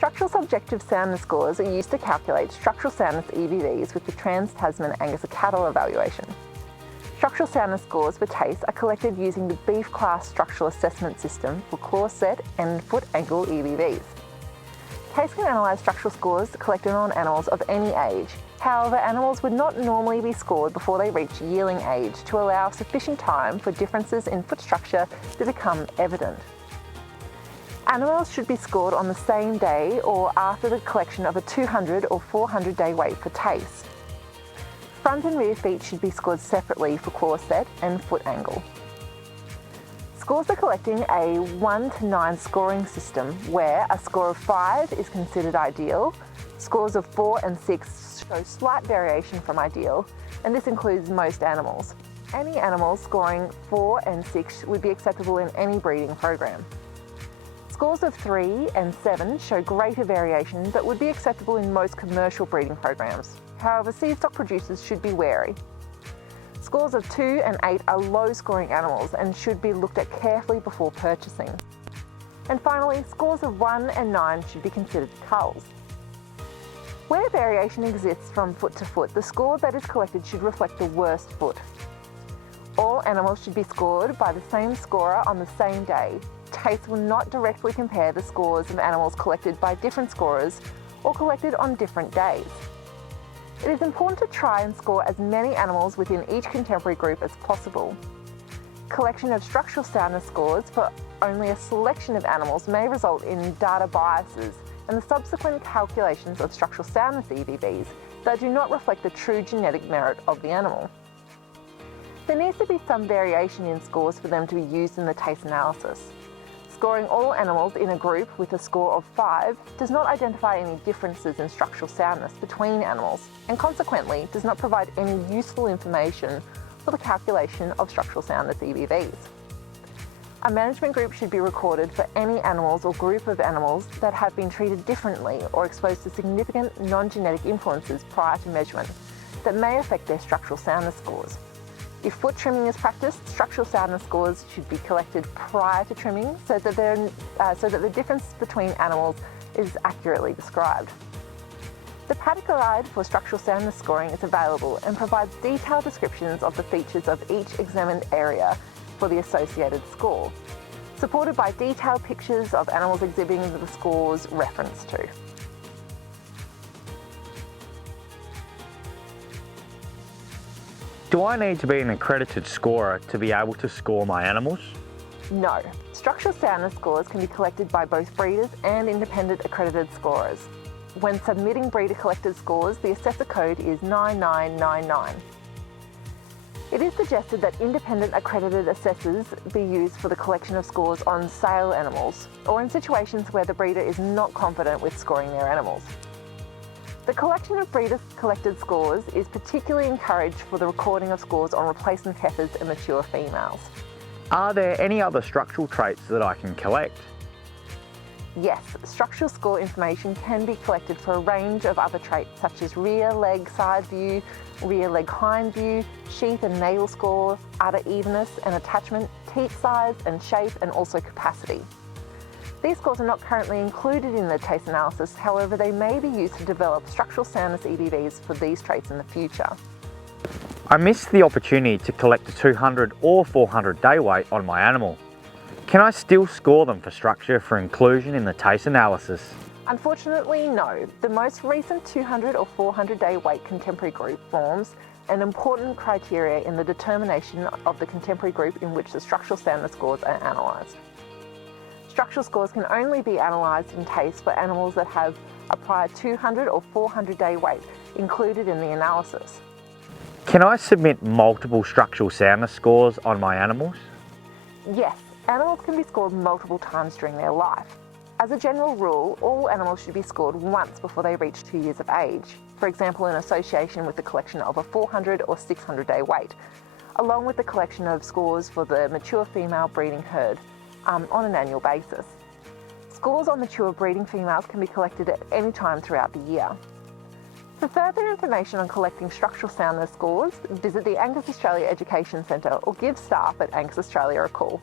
Structural subjective soundness scores are used to calculate structural soundness EBVs with the TransTasman Angus Cattle Evaluation. Structural soundness scores for TACE are collected using the Beef Class Structural Assessment System for claw set and foot ankle EBVs. TACE can analyse structural scores collected on animals of any age. However, animals would not normally be scored before they reach yearling age to allow sufficient time for differences in foot structure to become evident. Animals should be scored on the same day or after the collection of a 200 or 400 day weight for TACE. Front and rear feet should be scored separately for claw set and foot angle. Scores are collecting a 1 to 9 scoring system where a score of 5 is considered ideal, scores of 4 and 6 show slight variation from ideal, and this includes most animals. Any animals scoring 4 and 6 would be acceptable in any breeding program. Scores of 3 and 7 show greater variation but would be acceptable in most commercial breeding programs. However, seed stock producers should be wary. Scores of 2 and 8 are low scoring animals and should be looked at carefully before purchasing. And finally, scores of 1 and 9 should be considered culls. Where variation exists from foot to foot, the score that is collected should reflect the worst foot. All animals should be scored by the same scorer on the same day. TACE will not directly compare the scores of animals collected by different scorers or collected on different days. It is important to try and score as many animals within each contemporary group as possible. Collection of structural soundness scores for only a selection of animals may result in data biases and the subsequent calculations of structural soundness EBVs that do not reflect the true genetic merit of the animal. There needs to be some variation in scores for them to be used in the TACE analysis. Scoring all animals in a group with a score of 5 does not identify any differences in structural soundness between animals and consequently does not provide any useful information for the calculation of structural soundness EBVs. A management group should be recorded for any animals or group of animals that have been treated differently or exposed to significant non-genetic influences prior to measurement that may affect their structural soundness scores. If foot trimming is practiced, structural soundness scores should be collected prior to trimming so that the difference between animals is accurately described. The paddock guide for structural soundness scoring is available and provides detailed descriptions of the features of each examined area for the associated score, supported by detailed pictures of animals exhibiting the scores referenced to. Do I need to be an accredited scorer to be able to score my animals? No. Structural soundness scores can be collected by both breeders and independent accredited scorers. When submitting breeder-collected scores, the assessor code is 9999. It is suggested that independent accredited assessors be used for the collection of scores on sale animals or in situations where the breeder is not confident with scoring their animals. The collection of breeder-collected scores is particularly encouraged for the recording of scores on replacement heifers and mature females. Are there any other structural traits that I can collect? Yes, structural score information can be collected for a range of other traits such as rear leg side view, rear leg hind view, sheath and navel score, udder evenness and attachment, teat size and shape and also capacity. These scores are not currently included in the TACE analysis, however they may be used to develop structural soundness EBVs for these traits in the future. I missed the opportunity to collect a 200 or 400 day weight on my animal. Can I still score them for structure for inclusion in the TACE analysis? Unfortunately, no. The most recent 200 or 400 day weight contemporary group forms an important criteria in the determination of the contemporary group in which the structural soundness scores are analysed. Structural scores can only be analysed in TACE for animals that have a prior 200 or 400 day weight included in the analysis. Can I submit multiple structural soundness scores on my animals? Yes, animals can be scored multiple times during their life. As a general rule, all animals should be scored once before they reach 2 years of age, for example in association with the collection of a 400 or 600 day weight, along with the collection of scores for the mature female breeding herd on an annual basis. Scores on mature breeding females can be collected at any time throughout the year. For further information on collecting structural soundness scores, visit the Angus Education Centre or give staff at Angus Australia a call.